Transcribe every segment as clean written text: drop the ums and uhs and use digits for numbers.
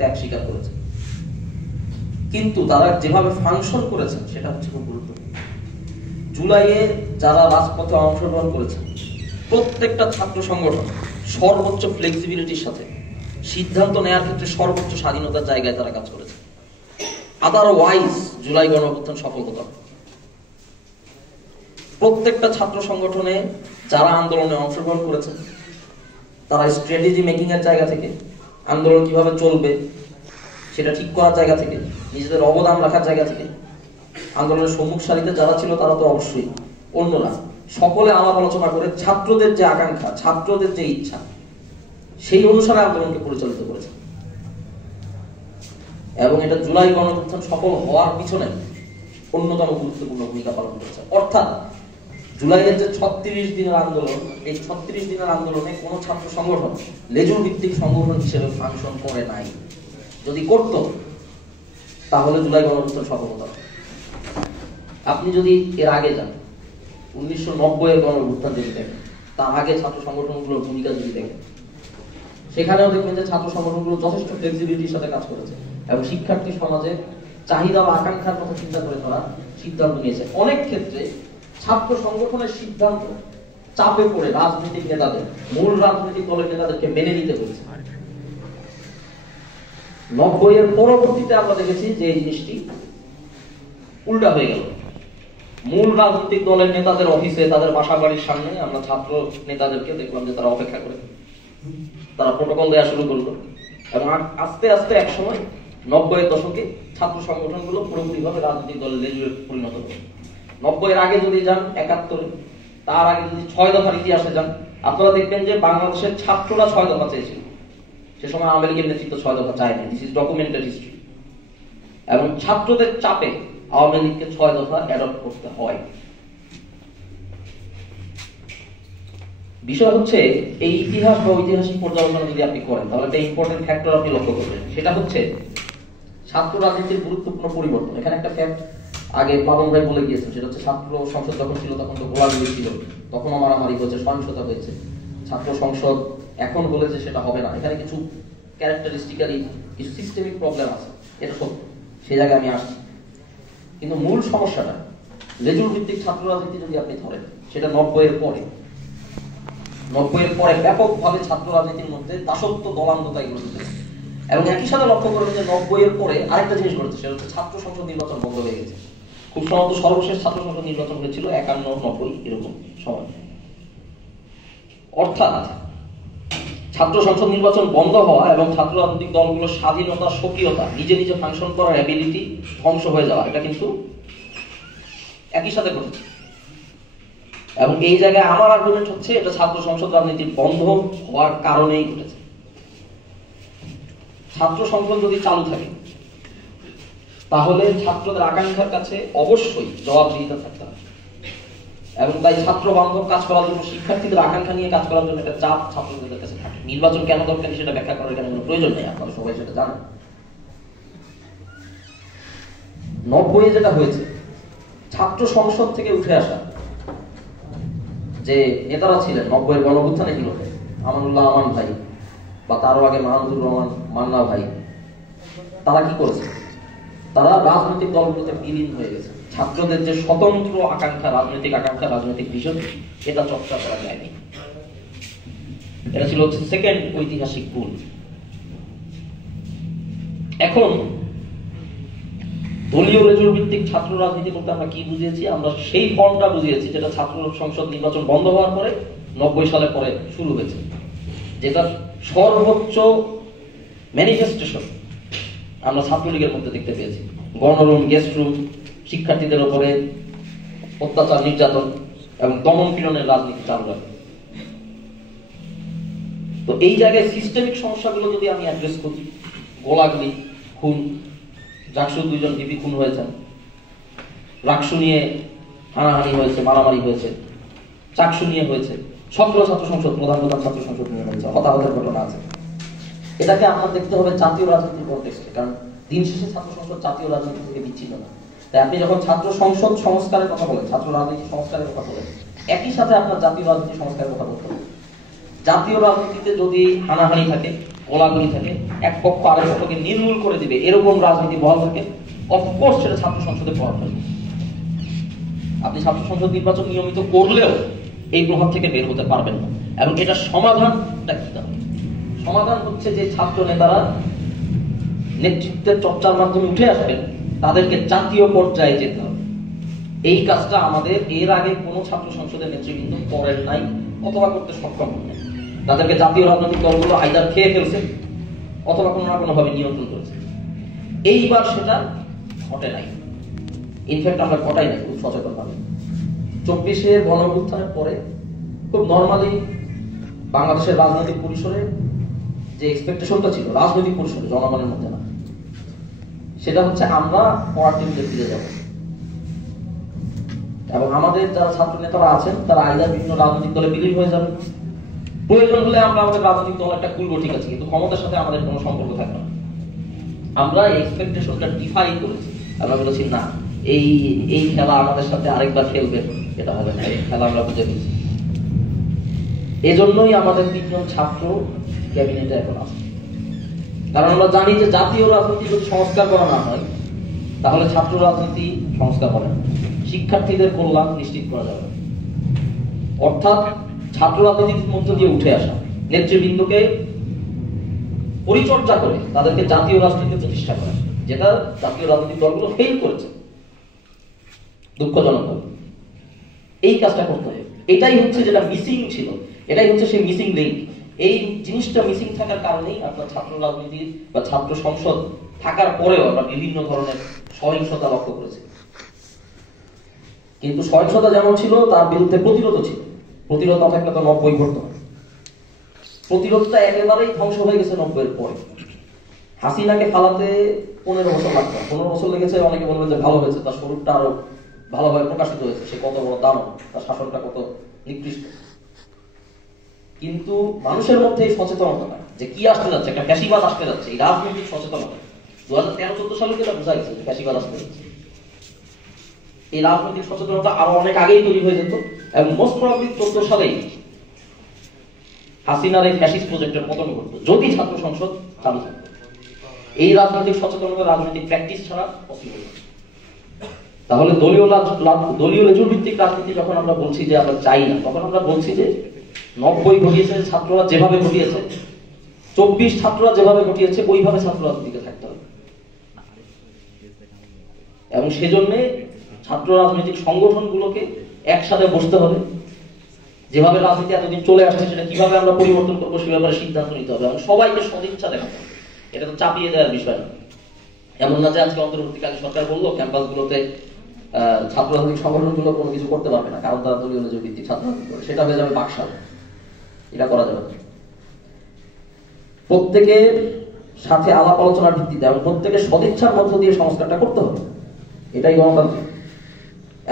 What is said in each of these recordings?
ত্যাগ স্বীকার করেছে, কিন্তু তারা যেভাবে ফাংশন করেছেন সেটা হচ্ছে খুব গুরুত্বপূর্ণ। জুলাইয়ে যারা রাজপথে অংশগ্রহণ করেছে প্রত্যেকটা ছাত্র সংগঠন সর্বোচ্চ ফ্লেক্সিবিলিটির সাথে সিদ্ধান্ত নেওয়ার ক্ষেত্রে সর্বোচ্চ স্বাধীনতার জায়গায় তারা কাজ করেছে। আদারওয়াইজ জুলাই গণঅভ্যুত্থান সফল হতো না। প্রত্যেকটা ছাত্র সংগঠনে যারা আন্দোলনে অংশগ্রহণ করেছে তারা স্ট্র্যাটেজি মেকিং এর জায়গা থেকে, আন্দোলন কিভাবে চলবে সেটা ঠিক করার জায়গা থেকে, নিজেদের অবদান রাখার জায়গা থেকে, আন্দোলনের সম্মুখ সারিতে যারা ছিল তারা তো অবশ্যই, অন্যরা সকলে আলাপ আলোচনা করে ছাত্রদের যে আকাঙ্ক্ষা, ছাত্রদের যে ইচ্ছা, সেই অনুসারে আন্দোলনকে পরিচালিত করেছে। এবং এটা জুলাই গণঅভ্যুত্থান সফল হওয়ার পিছনে অন্যতম গুরুত্বপূর্ণ ভূমিকা পালন করেছে। অর্থাৎ জুলাইয়ের যে 36 দিনের আন্দোলন, এই 36 দিনের আন্দোলনে কোন ছাত্র সংগঠন লেজুর ভিত্তিক সংগঠন হিসেবে ফাংশন করে নাই। যদি করত তাহলে জুলাই গণঅভ্যুত্থান সফল হতো। আপনি যদি এর আগে যান, 1990 এর গণঅভ্যুত্থান যদি দেখেন, তার আগে ছাত্র সংগঠনগুলোর ভূমিকা যদি দেখেন, সেখানেও দেখবেন যে ছাত্র সংগঠনগুলো যথেষ্ট ফ্লেক্সিবিলিটির সাথে কাজ করেছে এবং শিক্ষার্থী সমাজের চাহিদা ও আকাঙ্ক্ষার কথা চিন্তা করে তারা সিদ্ধান্ত নিয়েছে। অনেক ক্ষেত্রে ছাত্র সংগঠনের সিদ্ধান্ত চাপে পড়ে রাজনৈতিক নেতাদের, মূল রাজনৈতিক দলের নেতাদেরকে মেনে নিতে হয়েছে। 90 এর পরবর্তীতে আমরা দেখেছি যে এই জিনিসটি উল্টা হয়ে গেল। মূল রাজনৈতিক দলের নেতাদের অফিসে, তাদের বাসা বাড়ির সামনে আমরা ছাত্র নেতাদেরকে দেখলাম যে তারা অপেক্ষা করে, তারা প্রোটোকল দেওয়া শুরু করলো এবং আস্তে আস্তে এক সময় 90 এর দশকে ছাত্র সংগঠনগুলো পুরোপুরি ভাবে রাজনৈতিক দলের লেজুরে পরিণত হলো। 90 এর আগে যদি যান, 71, তার আগে যদি 6 দফার ইতিহাসে যান, আপনারা দেখবেন যে বাংলাদেশের ছাত্ররা 6 দফা চেয়েছিল। সে সময় আওয়ামী লীগের নেতৃত্ব 6 দফা চায়নি। This is documented history. এবং ছাত্রদের চাপে আওয়ামী লীগকে 6 দফা অ্যাডপ্ট করতে হয়। বিষয় হচ্ছে এই ইতিহাস বা ঐতিহাসিক পর্যালোচনা যদি আপনি করেন তাহলে একটা ইম্পর্টেন্ট ফ্যাক্টর আপনি লক্ষ্য করবেন, সেটা হচ্ছে ছাত্র রাজনীতির গুরুত্বপূর্ণ পরিবর্তন। এখানে একটা ফ্যাক্ট আগে প্লাবন ভাই বলে গিয়েছেন, সেটা হচ্ছে ছাত্র সংসদ যখন ছিল তখন তো গোলাগুলি ছিল, তখনও মারামারি হয়েছে, সহিংসতা হয়েছে। ছাত্র সংসদ এখন বলেছে সেটা হবে না। এখানে কিছু ক্যারেক্টারিস্টিক্যালি কিছু সিস্টেমিক প্রবলেম আছে, এটা সত্য, সেই জায়গায় আমি আসছি। কিন্তু মূল সমস্যাটা লেজুর ভিত্তিক ছাত্র রাজনীতি যদি আপনি ধরেন, সেটা 90 এর পরে, 90 এর পরে ব্যাপকভাবে ছাত্র রাজনীতির মধ্যে দাসত্ব দলান্দতা এগুলো ঢুকেছে। এবং একই সাথে লক্ষ্য করবেন যে 90 এর পরে আরেকটা জিনিস ঘটেছে, সেটা হচ্ছে ছাত্র সংসদ নির্বাচন বন্ধ হয়ে গেছে। খুব সম্ভবত সর্বশেষ ছাত্র সংসদ নির্বাচন হয়েছিল 91-90 এরকম সময়। অর্থাৎ ছাত্র সংসদ নির্বাচন বন্ধ হওয়া এবং ছাত্র রাজনৈতিক দলগুলোর স্বাধীনতা, সক্রিয়তা, নিজে নিজে ফাংশন করার অ্যাবিলিটি ধ্বংস হয়ে যাওয়া, এটা কিন্তু একই সাথে ঘটেছে। এবং এই জায়গায় আমার আর্গুমেন্ট হচ্ছে এটা ছাত্র সংসদ রাজনীতি বন্ধ হওয়ার কারণেই ঘটেছে। ছাত্র সংসদ যদি চালু থাকে তাহলে ছাত্রদের আকাঙ্ক্ষার কাছে অবশ্যই জবাবদিহিতা থাকতে হবে এবং তাই ছাত্র বান্ধব কাজ করার জন্য, শিক্ষার্থীদের আকাঙ্ক্ষা নিয়ে কাজ করার জন্য একটা চাপ ছাত্রদের কাছে থাকে। নির্বাচন কেন দরকার সেটা ব্যাখ্যা করার এখানে কোনো প্রয়োজন নেই, আপনারা সবাই সেটা জানেন। 90 এ যেটা হয়েছে, ছাত্র সংসদ থেকে উঠে আসা যে নেতারা ছিলেন 90 এর গণঅভ্যুত্থানে ছিল, আমানুল্লাহ আমান ভাই বা তারও আগে মাহমুদুর রহমান মান্না ভাই, তারা কি করেছে? তারা রাজনৈতিক দলগুলোতে বিলীন হয়ে গেছে। ছাত্রদের যে স্বতন্ত্র আকাঙ্ক্ষা, রাজনৈতিক আকাঙ্ক্ষা, রাজনৈতিক ভিশন, এটা চর্চা করা যায়নি। এটা ছিল হচ্ছে সেকেন্ড ঐতিহাসিক ভুল। এখন দলীয় লেজুর ভিত্তিক ছাত্র রাজনীতি করতে আমরা কি বুঝিয়েছি? আমরা সেই ফর্মটা বুঝিয়েছি যেটা ছাত্র সংসদ নির্বাচন বন্ধ হওয়ার পরে 90 সালের পরে শুরু হয়েছে, যেটা সর্বোচ্চ ম্যানিফেস্টেশন আমরা ছাত্রলীগের মধ্যে দেখতে পেয়েছি। গণরুম, গেস্ট রুম, শিক্ষার্থীদের উপরে অত্যাচার, নির্যাতন এবং দমন পীড়নের রাজনীতি চালু রাখে। তো এই জায়গায় সিস্টেমিক সমস্যাগুলো যদি আমি অ্যাড্রেস করি, গোলাগুলি, খুন, জাকসু 2 জন ডিপি খুন হয়েছেন, রাকসু নিয়ে হানাহানি হয়েছে, মারামারি হয়েছে, চাকসু নিয়ে হয়েছে, ছাত্র সংসদ, প্রধান ছাত্র সংসদ নিয়ে হয়েছে, হতাহতের ঘটনা আছে। এটাকে আমরা দেখতে হবে জাতীয় রাজনীতির কনটেক্সটে, কারণ দিন শেষে ছাত্র সংসদ জাতীয় রাজনীতি থেকে বিচ্ছিন্ন না। তাই আপনি যখন ছাত্র সংসদ সংস্কারের কথা বলেন, ছাত্র রাজনীতি সংস্কারের কথা বলেন, একই সাথে আপনার জাতীয় রাজনীতি সংস্কারের কথা বলতে হবে। জাতীয় রাজনীতিতে যদি হানাহানি থাকে, গোলাগুলি থাকে, এক পক্ষ আরেক পক্ষকে নির্মূল করে দিবে, এরকম রাজনীতি বহাল থাকে, অফকোর্স সেটা ছাত্র সংসদে প্রভাব ফেলবে। আপনি ছাত্র সংসদ নির্বাচন নিয়মিত করলেও এই প্রভাব থেকে বের হতে পারবেন না। এবং এটা সমাধানটা কি? সমাধান হচ্ছে যে ছাত্র নেতারা নেতৃত্বের চর্চার মাধ্যমে উঠে আসবেন, তাদেরকে জাতীয় পর্যায়ে যেতে হবে। এই কাজটা আমাদের এর আগে কোন ছাত্র সংসদের নেতৃবৃন্দ করেন নাই অথবা করতে সক্ষম হন নাই। তাদেরকে জাতীয় রাজনৈতিক দলগুলো আইদার খেয়ে ফেলছে অথবা কোনো না কোনো ভাবে নিয়ন্ত্রণ করেছে। এইবার সেটা ঘটে নাই, ইনফ্যাক্ট আমরা ঘটাই নাই খুব সচেতন ভাবে। 24-এর গণঅভ্যুত্থানের পরে খুব নর্মালি বাংলাদেশের রাজনৈতিক পরিসরে যে এক্সপেকটেশনটা ছিল, রাজনৈতিক পরিসরে জনগণের মধ্যে না, সেটা হচ্ছে আমরা পরাটিমদের ফিরে যাব এবং আমাদের যারা ছাত্র নেতারা আছেন তারা আইদার বিভিন্ন রাজনৈতিক দলে বিলীন হয়ে যাবে, প্রয়োজন হলে আমরা আমাদের রাজনৈতিক দল একটা খুলবো, ঠিক আছে, কিন্তু ক্ষমতার সাথে আমাদের কোনো সম্পর্ক থাকবে না। আমরা এই এক্সপেকটেশনটা ডিফাই করেছি। আমরা বলেছি না, এই খেলা আমাদের সাথে আরেকবার খেলবে, এটা হবে না, এই খেলা আমরা বুঝে গেছি। এজন্যই আমাদের 3 জন ছাত্র ক্যাবিনেটে এখন আছে, কারণ আমরা জানি যে জাতীয় রাজনীতি যদি সংস্কার করা না হয় তাহলে ছাত্র রাজনীতি সংস্কার হবে না, শিক্ষার্থীদের কল্যাণ নিশ্চিত করা যাবে না। অর্থাৎ ছাত্র রাজনীতির মধ্য দিয়ে উঠে আসা নেতৃবৃন্দকে পরিচর্যা করে তাদেরকে জাতীয় রাজনীতি প্রতিষ্ঠা করা, যেটা জাতীয় রাজনৈতিক দলগুলো ফেল করেছে দুঃখজনক। এই কাজটা করতে হবে, এটাই হচ্ছে যেটা মিসিং ছিল, এটাই হচ্ছে সেই মিসিং লিঙ্ক। এই জিনিসটা মিসিং থাকার কারণেই আপনার ছাত্র রাজনীতি বা ছাত্র সংসদ থাকার পরেও আমরা বিভিন্ন ধরনের সহিংসতা লক্ষ্য করেছি। কিন্তু সহিংসতা যেমন ছিল তার বিরুদ্ধে প্রতিরোধ ছিল, প্রতিরোধ না থাকলে তো 90 ঘটতো না। প্রতিরোধটা একেবারেই ধ্বংস হয়ে গেছে 90-এর পরে। হাসিনাকে ফালাতে 15 বছর লাগতো, 15 বছর লেগেছে। অনেকে বলবে যে ভালো হয়েছে, তার স্বরূপটা আরো ভালোভাবে প্রকাশিত হয়েছে, সে কত বড় দানব, তার শাসনটা কত নিকৃষ্ট। কিন্তু মানুষের মধ্যে এই সচেতনতা যে কি আসতে যাচ্ছে, একটা ফ্যাসিবাদ আসতে যাচ্ছে, এই রাজনৈতিক সচেতনতা 2013-14 সালে এটা বোঝা গেছে যে ফ্যাসিবাদ আসতে যাচ্ছে। এই রাজনৈতিক সচেতনতা আরো অনেক আগেই তৈরি হয়ে যেত এবং মোস্ট প্রবাবলি 14 সালেই হাসিনার এই ফ্যাসিস্ট প্রজেক্টের পতন ঘটতো যদি ছাত্র সংসদ চালু থাকতো। এই রাজনৈতিক সচেতনতা রাজনৈতিক প্র্যাকটিস ছাড়া পসিবল না। তাহলে দলীয় লেজুর ভিত্তিক রাজনীতি যখন আমরা বলছি যে আমরা চাই না, তখন আমরা বলছি যে 90 ঘটিয়েছে ছাত্ররা যেভাবে ঘটিয়েছে, 24 ছাত্ররা যেভাবে ঘটিয়েছে ওইভাবে ছাত্র রাজনীতিতে থাকতে হবে। এবং সেজন্য ছাত্র রাজনৈতিক সংগঠনগুলোকে একসাথে বসতে হবে, যেভাবে রাজনীতি এতদিন চলে আসছে সেটা কিভাবে আমরা পরিবর্তন করবো সে ব্যাপারে সিদ্ধান্ত নিতে হবে এবং সবাইকে সদিচ্ছা দেখাতে হবে। এটা তো চাপিয়ে দেওয়ার বিষয় না। এমন না যে আজকে অন্তর্বর্তীকালীন সরকার বললো ক্যাম্পাসগুলোতে ছাত্র রাজনৈতিক সংগঠনগুলো কোনো কিছু করতে পারবে না কারণ তারা দলীয় ভিত্তিক ছাত্র রাজনীতি করে, সেটা হয়ে যাবে বাকশাল। এটা করা যাবে না। প্রত্যেকের সাথে আলাপ আলোচনার ভিত্তিতে এবং প্রত্যেকের সদিচ্ছার মধ্য দিয়ে সংস্কারটা করতে হবে, এটাই গণতান্ত্রিক।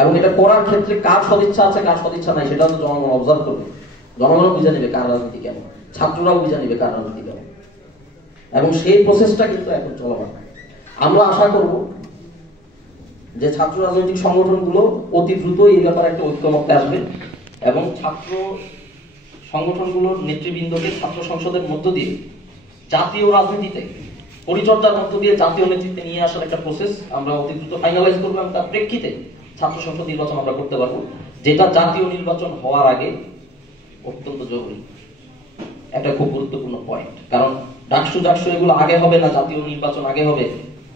এবং এটা করার ক্ষেত্রে কার সদিচ্ছা আছে কার সদিচ্ছা নাই সেটা তো জনগণ অবজার্ভ করবে। জনগণও বুঝে নেবে কার রাজনীতি কেমন, ছাত্ররাও বুঝে নেবে কার রাজনীতি কেমন। এবং সেই প্রসেসটা কিন্তু এখন চলমান। আমরা আশা করব যে ছাত্র রাজনৈতিক সংগঠনগুলো অতি দ্রুত এই ব্যাপারে একটা ঐক্যমত্যে আসবে এবং ছাত্র সংগঠনগুলোর নেতৃবৃন্দকে ছাত্র সংসদের মধ্য দিয়ে জাতীয় রাজনীতিতে পরিচর্যার মধ্য দিয়ে জাতীয় নেতৃত্বে নিয়ে আসার একটা প্রসেস আমরা অতি দ্রুত ফাইনালাইজ করবো এবং তার প্রেক্ষিতে ছাত্র সংসদ নির্বাচন আমরা করতে পারবো, যেটা জাতীয় নির্বাচন হওয়ার আগে অত্যন্ত জরুরি, একটা খুব গুরুত্বপূর্ণ পয়েন্ট। কারণ ডাকসু এগুলো আগে হবে না, জাতীয় নির্বাচন আগে হবে,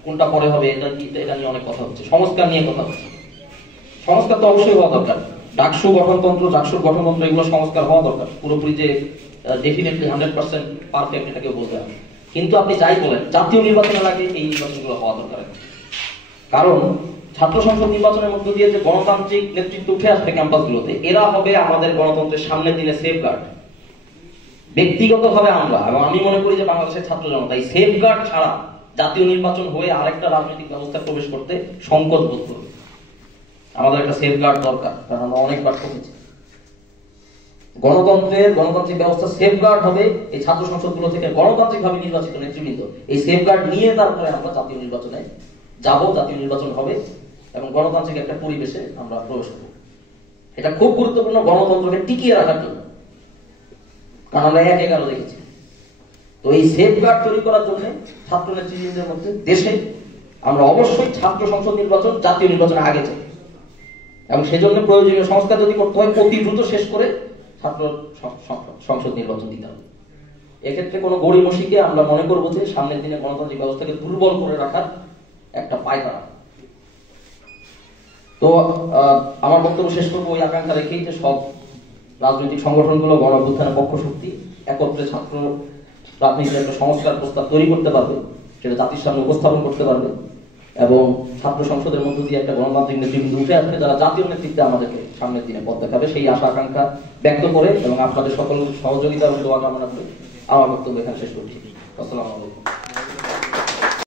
কোনটা পরে হবে এটা নিয়ে অনেক কথা হচ্ছে, সংস্কার নিয়ে কথা হচ্ছে। সংস্কার তো অবশ্যই হওয়া দরকার, ডাকসু গঠনতন্ত্র, ডাকসুর গঠনতন্ত্র এগুলো সংস্কার হওয়া দরকার, পুরোপুরি যে ডেফিনেটলি 100% পারফেক্ট এটা কেউ বলতে হবে। কিন্তু আপনি যাই বলেন জাতীয় নির্বাচনের আগে এই নির্বাচনগুলো হওয়া দরকার। কারণ ছাত্র সংসদ নির্বাচনের মধ্য দিয়ে যে গণতান্ত্রিক নেতৃত্ব উঠে আসবে ক্যাম্পাসগুলোতে, এরা হবে আমাদের গণতন্ত্রের সামনের দিনে সেফগার্ড। ব্যক্তিগতভাবে আমরা এবং আমি মনে করি যে বাংলাদেশের ছাত্র জনতা এই সেফগার্ড ছাড়া জাতীয় নির্বাচন হয়ে আরেকটা রাজনৈতিক ব্যবস্থায় প্রবেশ করতে সংকোচ বোধ করবে। আমাদের একটা সেফগার্ড দরকার, কারণ আমরা অনেকবার ঠকেছি। গণতান্ত্রিক ব্যবস্থা সেফগার্ড হবে এই ছাত্র সংসদগুলো থেকে গণতান্ত্রিকভাবে নির্বাচিত নেতৃবৃন্দ, এই সেফগার্ড নিয়ে তারপরে আমরা জাতীয় নির্বাচনে যাব, জাতীয় নির্বাচন হবে এবং গণতান্ত্রিক একটা পরিবেশে আমরা প্রবেশ করব। এটা খুব গুরুত্বপূর্ণ গণতন্ত্রকে টিকিয়ে রাখার জন্য, কারণ আমরা 1-11 দেখেছি তো এই সেফগার্ড তৈরি করার জন্য ছাত্র নেতৃবৃন্দের মধ্যে দেশে আমরা অবশ্যই ছাত্র সংসদ নির্বাচন জাতীয় নির্বাচনে আগে চাই, এবং সেজন্য প্রয়োজনীয় সংস্কার যদি করতে হয় অতি দ্রুত শেষ করে ছাত্র সংসদ নির্বাচন দিতে হবে। এক্ষেত্রে কোনো গড়িমসিকে আমরা মনে করবো যে সামনের দিনে গণতান্ত্রিক ব্যবস্থাকে দুর্বল করে রাখার একটা পায়তারা। তো আমার বক্তব্য শেষ করবো ওই আকাঙ্ক্ষা রেখেই যে সব রাজনৈতিক সংগঠনগুলো গণ অভ্যুত্থানের পক্ষ শক্তি একত্রে ছাত্র রাজনীতির একটা সংস্কার প্রস্তাব তৈরি করতে পারবে, সেটা জাতির সামনে উপস্থাপন করতে পারবে, এবং ছাত্র সংসদের মধ্য দিয়ে একটা গণতান্ত্রিক নেতৃবৃন্দ উঠে আসবে যারা জাতীয় নেতৃত্বে আমাদেরকে সামনের দিনে পথ দেখাবে। সেই আশা আকাঙ্ক্ষা ব্যক্ত করে এবং আপনাদের সকল সহযোগিতা ও দোয়া কামনা করে আমার বক্তব্য এখানে শেষ করছি। আসসালামু আলাইকুম।